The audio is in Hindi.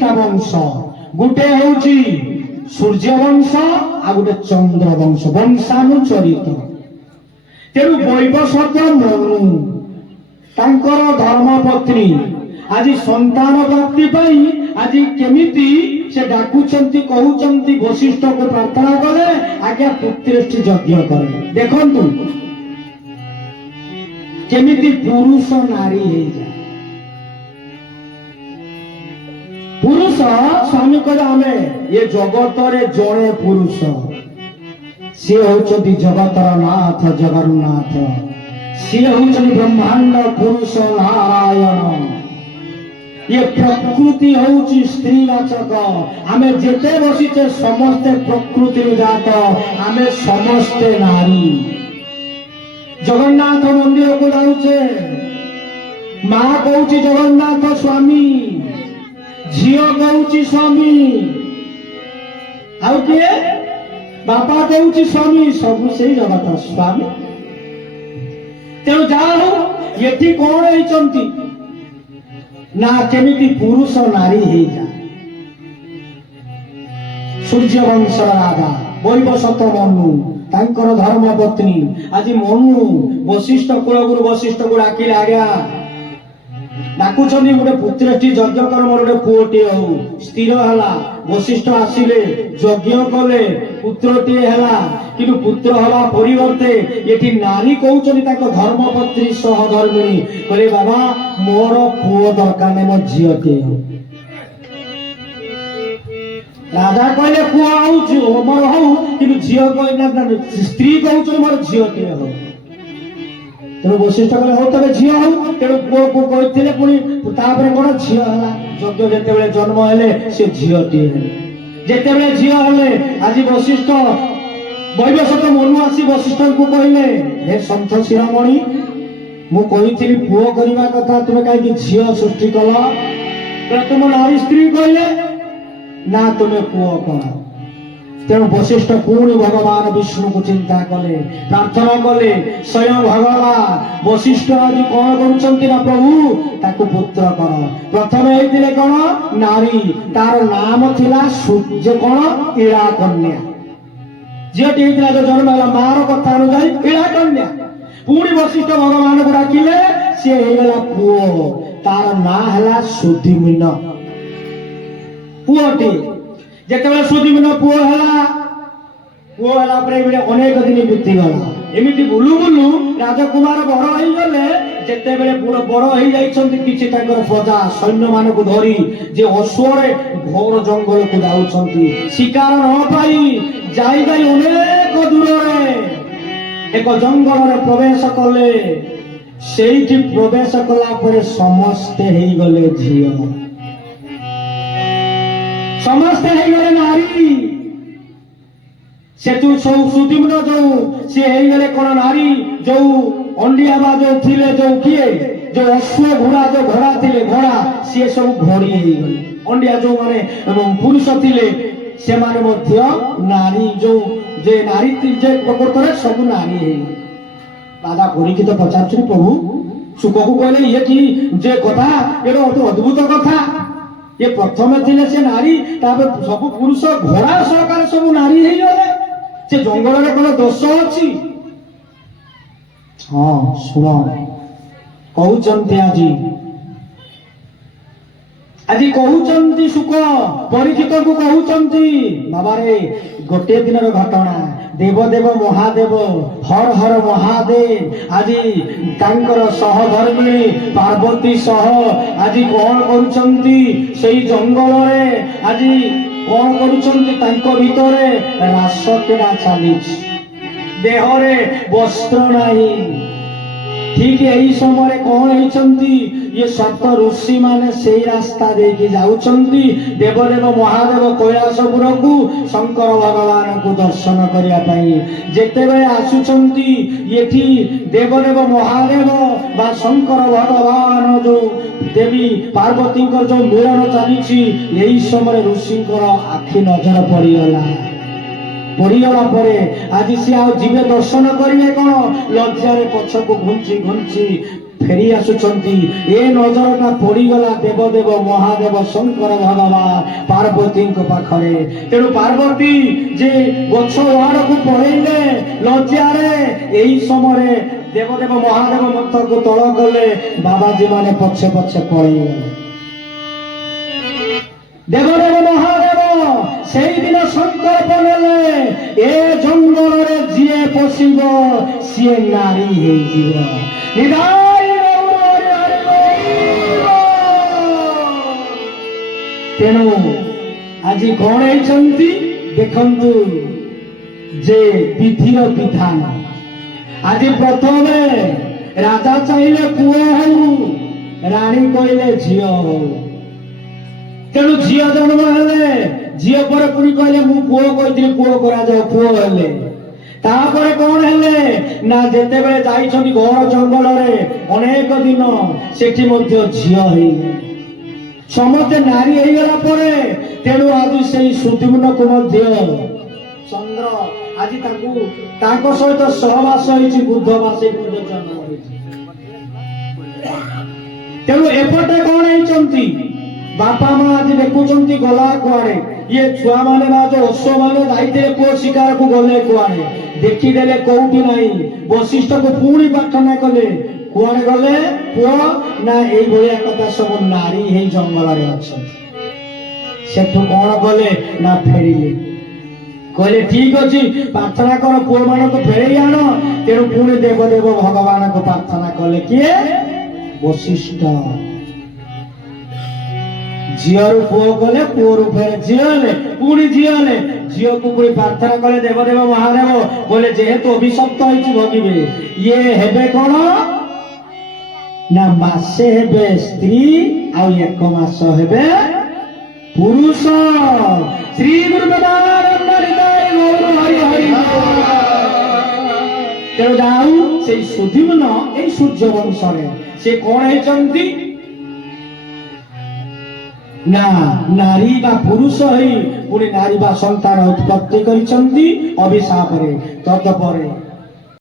दुईटा वंश गोटे हूँ सूर्य वंश आ गोटे चंद्र वंश वंशानुचरित तेणु वैवस्वत मनु तांकर धर्मपत्नी आज संतान प्राप्ति आज केमिति से डाकुचंती कहउचंती वशिष्ठ को प्रार्थना कले आज्ञा पुत्रेष्टि यज्ञ करे देखंतु केमिति पुरुष नारी हे जाए पुरुष स्वामी कहले आमे ये जगत रे जणे पुरुष सी होचंती जगतर नाथ जगन्नाथ सी होचंती ब्रह्मांड पुरुष नारायण ये प्रकृति होची स्त्रीवाचक आमे जेते बसीचे समस्ते प्रकृति जात आमे समस्ते नारी जगन्नाथ मंदिर को जाऊचे माँ कहूची जगन्नाथ स्वामी झियो कहूची स्वामी आउ किए बापा कहूची स्वामी सब से जगत स्वामी तेणु जाओ ये कौन होती ना केमिति पुरुष नारी हे जाए सूर्यवंश राजा वैवस्वत मनु तांकर धर्मपत्नी आज मनु वशिष्ठ कुलगुरु वशिष्ठ को डाकिले आज्ञा डाकुचंदी गोटे पुत्रटी यज्ञ कर मोर गोटे पुओटी हो स्थिर हला वशिष्ठ आसिले यज्ञ कले पुत्रटी हला किंतु पुत्र हवा परिवर्ते एठी नारी कहउचनी ताको धर्मपत्नी सहधर्मिणी कहले बाबा मोर पुओ दरकार नै मो झियटे हो राजा कहले पुओ आउछु मोर हो किंतु झिय कहना स्त्री कहउचनी मोर झियटे हो तेणु वशिष्ठ कहले हो तबे झियो हो तेणु पुओ को कहथिले पुनी तापरे कोन झियो हला यज्ञ जेतेबेले जन्म हेले से झियोटी हेले जेतेबेले झियो हेले आज वशिष्ठ वैवस्वत मनु आसी वशिष्ठ को कहले हे संत शिरोमणि मु कहिथिली पुओ करबा कथा तुमे काहे कि झियो सृष्टि कला त तुम नारी स्त्री कहले ना तुमे पुओ कला तेणु वशिष्ठ पुणी भगवान विष्णु को चिंता कले प्रार्थना कले स्वयं भगवान वशिष्ठ आज कौन करुचंती ना प्रभु ताकु पुत्र कर प्रथम हेतिले कौन नारी तार नाम थिला सूर्य कौन इळा कन्या जेटी हेतिला जो जन्म होला मार कथा अनुसार इळा कन्या पुणी वशिष्ठ भगवान को डाकिले से हेला पुओ तार ना हला सुधिमिन पुओटी जेतेबेले सुधिमिन पुओ हला परे अनेक दिन बीती गला एमिति बुलु बुलु राजकुमार बड़ हो गले जेतेबेले बड़ हो जाइछन्ति किछि ताकर प्रजा सैन्य मान को धरी जे अश्वरे घोर जंगल को जाउछन्ति शिकार न पाई जाई जाई अनेक दूर रे एक जंगल रे प्रवेश कले सेठी प्रवेश कला परे समस्ते हेई गले झियो समस्ते हेई गले नारी से तू सुधिमिन जो सी गले कौन नारी जो अंडिया बा जो थिले जो किए जो अश्व घोड़ा जो घोड़ा थिले घोड़ा सी सब घोड़ी हो गले अंडिया जो माने पुरुष थिले से माने मध्य नारी जो जे नारी जे प्रकृत रे सब नारी है दादा घोड़ी की तो पचार प्रभु सुख को कहले ये कि जे कथा ये तो अद्भुत कथा ये प्रथम थिले से नारी तापर सब पुरुष घोड़ा सरकार सब नारी हो गले से जंगल रे कोन दोष अछि हां सुनो कहउचंती आजी कहउचंती सुख परीक्षित को कहउचंती बाबा रे गोटे दिन रो घटना देवदेव महादेव हर हर महादेव आज तांकर सहधर्मिणी पार्वती सह आज कौन करुचंती सेई जंगल रे आज कौन करुचंती तांको भितरे रास केड़ा चालीछि देह रे वस्त्र नाही ठीक यही समय कौन होइचंती ये सप्त ऋषि माने सेई रास्ता देकी जाउचंती देवदेव महादेव कैलासपुर को शंकर भगवान को दर्शन करिया पई जेतेबेले आसुचंती येठी देवदेव महादेव बा शंकर भगवान जो देवी पार्वती जो मिलन चली यही समय ऋषि आखि नजर पड़ीगला पड़ीगला आज सी आ जीवे दर्शन करेंगे कौन लज्जा पछ को घुंची घुंची ଫେରି ଆସୁଛନ୍ତି। ଏ ନଜରଟା ପଡିଗଲା ଦେବଦେବ ମହାଦେବ ଶଙ୍କର ଭଗବାନ ପାର୍ବତୀଙ୍କ ପାଖରେ। ତେଣୁ ପାର୍ବତୀ ଯେ ଗଛ ଆଡକୁ ପଳେଇଲେ ଲଜ୍ଜାରେ, ଏଇ ସମୟରେ ଦେବଦେବ ମହାଦେବ ମନ୍ଥକୁ ତଳ କଲେ, ବାବାଜୀ ମାନେ ପଛେ ପଛେ ପଳେଇଗଲେ। ଦେବଦେବ ମହାଦେବ ସେଇଦିନ ସଂକଳ୍ପ ନେଲେ, ଏ ଜଙ୍ଗଲରେ ଯିଏ ପଶିବ ସିଏ ନାରୀ ହେଇଯିବ। ତେଣୁ ଆଜି କଣ ହେଇଛନ୍ତି ଦେଖନ୍ତୁ, ଯେ ବିଧିର ବିଧାନ। ଆଜି ପ୍ରଥମେ ରାଜା ଚାହିଁଲେ ପୁଅ ହଉ, ରାଣୀ କହିଲେ ଝିଅ ହଉ। ତେଣୁ ଝିଅ ଜନ୍ମ ହେଲେ, ଝିଅ ପରେ ପୁଣି କହିଲେ ମୁଁ ପୁଅ କହିଥିଲି ପୁଅ କରାଯାଉ, ପୁଅ ହେଲେ। ତାପରେ କଣ ହେଲେ ନା, ଯେତେବେଳେ ଯାଇଛନ୍ତି ଘର ଜଙ୍ଗଲରେ ଅନେକ ଦିନ, ସେଠି ମଧ୍ୟ ଝିଅ ହେଇଗଲେ, ସମସ୍ତେ ନାରୀ ହେଇଗଲା ପରେ। ତେଣୁ ଆଜି ସେଇ ସୁଦିମ୍ନକୁ ମଧ୍ୟ ଚନ୍ଦ୍ର ଆଜି ତାଙ୍କ ସହିତ ସହବାସ ହେଇଛି, ବୁଦ୍ଧ ମାସେ ଜନ୍ମ ହେଇଛି। ତେଣୁ ଏପଟେ କଣ ହେଇଛନ୍ତି, ବାପା ମା ଆଜି ଦେଖୁଛନ୍ତି ଗଲା କୁଆଡେ, ଇଏ ଛୁଆ ମାନେ ବା ଯୋଉ ଅଶ୍ୱ ମାନେ ଯାଇଥିଲେ ପୁଅ ଶିକାରକୁ ଗଲେ କୁଆଡେ, ଦେଖିଦେଲେ କୋଉଠି ନାହିଁ। ବଶିଷ୍ଠକୁ ପୁଣି ପ୍ରାର୍ଥନା କଲେ, କୁଆଡେ ଗଲେ ପୁଅ ନା, ଏଇଭଳିଆ କଥା ସବୁ ନାରୀ ହେଇ ଜଙ୍ଗଲରେ ଅଛନ୍ତି। ସେଠୁ କଣ କଲେ ନା ଫେରିଲେ, କହିଲେ ଠିକ ଅଛି ପ୍ରାର୍ଥନା କର, ପୁଅ ମାନଙ୍କୁ ଫେରେଇ ଆଣ। ତେଣୁ ପୁଣି ଦେବଦେବ ଭଗବାନଙ୍କୁ ପ୍ରାର୍ଥନା କଲେ, କିଏ ବଶିଷ୍ଠ। ଝିଅରୁ ପୁଅ କଲେ, ପୁଅରୁ ଫେରେ ଝିଅ ହେଲେ, ପୁଣି ଝିଅ ହେଲେ। ଝିଅକୁ ପୁଣି ପ୍ରାର୍ଥନା କଲେ ଦେବଦେବ ମହାଦେବ, କହିଲେ ଯେହେତୁ ଅଭିଶପ୍ତ ହେଇଛି ଭୋଗିବେ, ଇଏ ହେବେ କଣ ନା ମାସେ ହେବେ ସ୍ତ୍ରୀ, ଆଉ 1 ମାସ ହେବେ ପୁରୁଷ। ଶ୍ରୀ ଗୁରୁ ତେଣୁ ଯାଉ ସେଇ ସୁଦିମ୍ନ ଏଇ ସୂର୍ଯ୍ୟ ବଂଶରେ ସେ କଣ ହେଇଛନ୍ତି ନା ନାରୀ ବା ପୁରୁଷ ହେଇ ପୁଣି ନାରୀ ବା ସନ୍ତାନ ଉତ୍ପତ୍ତି କରିଛନ୍ତି ଅଭିଶାପରେ। ତତ୍ପରେ